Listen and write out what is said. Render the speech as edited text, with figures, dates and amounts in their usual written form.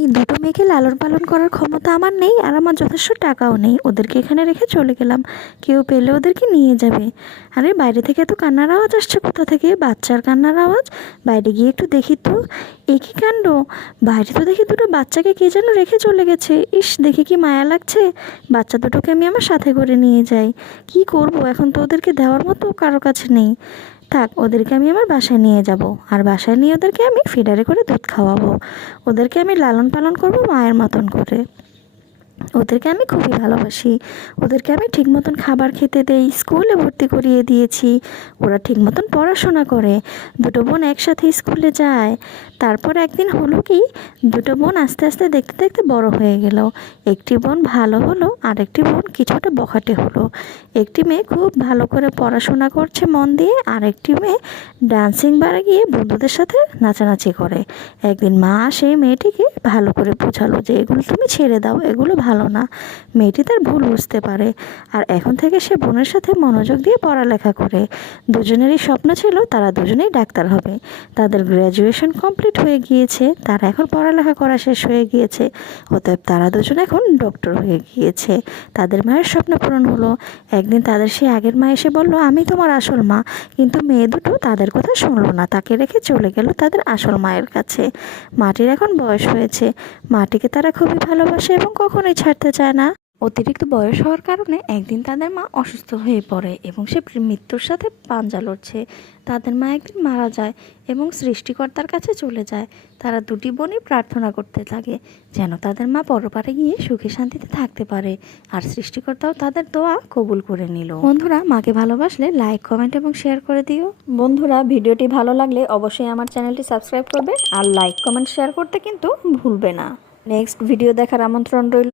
এই দুটো মেয়েকে লালন পালন করার ক্ষমতা আমার নেই, আর আমার যথেষ্ট টাকাও নেই। ওদেরকে এখানে রেখে চলে গেলাম, কেউ পেলে ওদেরকে নিয়ে যাবে। আরে বাইরে থেকে এত কান্নার আওয়াজ আসছে কোথা থেকে? বাচ্চার কান্নার আওয়াজ। বাইরে গিয়ে একটু দেখি তো, এ কী কাণ্ড! বাইরে তো দেখি দুটো বাচ্চাকে কে যেন রেখে চলে গেছে। ইস, দেখে কি মায়া লাগছে। বাচ্চা দুটোকে আমি আমার সাথে করে নিয়ে যাই। কি করব, এখন তো ওদেরকে দেওয়ার মতো কারো কাছে নেই। থাক, ওদেরকে আমি আমার বাসায় নিয়ে যাব, আর বাসায় নিয়ে ওদেরকে আমি ফিডারে করে দুধ খাওয়াবো। ওদেরকে আমি লালন পালন করব মায়ের মতন করে। ওদেরকে আমি খুবই ভালোবাসি। ওদেরকে আমি ঠিক মতন খাবার খেতে দেই, স্কুলে ভর্তি করিয়ে দিয়েছি। ওরা ঠিক মতন পড়াশোনা করে। দুটো বোন একসাথে স্কুলে যায়। তারপর একদিন হলো কি, দুটো বোন আস্তে আস্তে দেখতে দেখতে বড় হয়ে গেল। একটি বোন ভালো হলো, আর একটি বোন কিছুটা বখাটে হলো। একটি মেয়ে খুব ভালো করে পড়াশোনা করছে মন দিয়ে, আর একটি মেয়ে ডান্সিং বারে গিয়ে বন্ধুদের সাথে নাচানাচি করে। একদিন মা সেই মেয়েটিকে ভালো করে বোঝালো যে এগুলো তুমি ছেড়ে দাও, এগুলো ভালো না। মেয়েটি তার ভুল বুঝতে পারে, আর এখন থেকে সে বোনের সাথে মনোযোগ দিয়ে পড়ালেখা করে। দুজনেরই স্বপ্ন ছিল তারা দুজনেই ডাক্তার হবে। তাদের গ্র্যাজুয়েশন কমপ্লিট হয়ে গিয়েছে, তারা এখন পড়ালেখা করা শেষ হয়ে গিয়েছে। অতএব তারা দুজন এখন ডক্টর হয়ে গিয়েছে। তাদের মায়ের স্বপ্ন পূরণ হলো। একদিন তাদের সেই আগের মা এসে বলল, আমি তোমার আসল মা। কিন্তু মেয়ে দুটো তাদের কথা শুনলো না, তাকে রেখে চলে গেল তাদের আসল মায়ের কাছে। মাটির এখন বয়স হয়েছে। মাটিকে তারা খুবই ভালোবাসে এবং কখনোই ছাড়তে চায় না। অতিরিক্ত বয়স হওয়ার কারণে একদিন তাদের মা অসুস্থ হয়ে পড়ে এবং সে মৃত্যুর সাথে পাঞ্জা লড়ছে। তাদের মা একদিন মারা যায় এবং সৃষ্টিকর্তার কাছে চলে যায়। তারা দুটি বোনই প্রার্থনা করতে থাকে যেন তাদের মা পরপারে গিয়ে সুখে শান্তিতে থাকতে পারে, আর সৃষ্টিকর্তাও তাদের দোয়া কবুল করে নিল। বন্ধুরা, মাকে ভালোবাসলে লাইক, কমেন্ট এবং শেয়ার করে দিও। বন্ধুরা, ভিডিওটি ভালো লাগলে অবশ্যই আমার চ্যানেলটি সাবস্ক্রাইব করবে, আর লাইক কমেন্ট শেয়ার করতে কিন্তু ভুলবে না। নেক্সট ভিডিও দেখার আমন্ত্রণ রইল।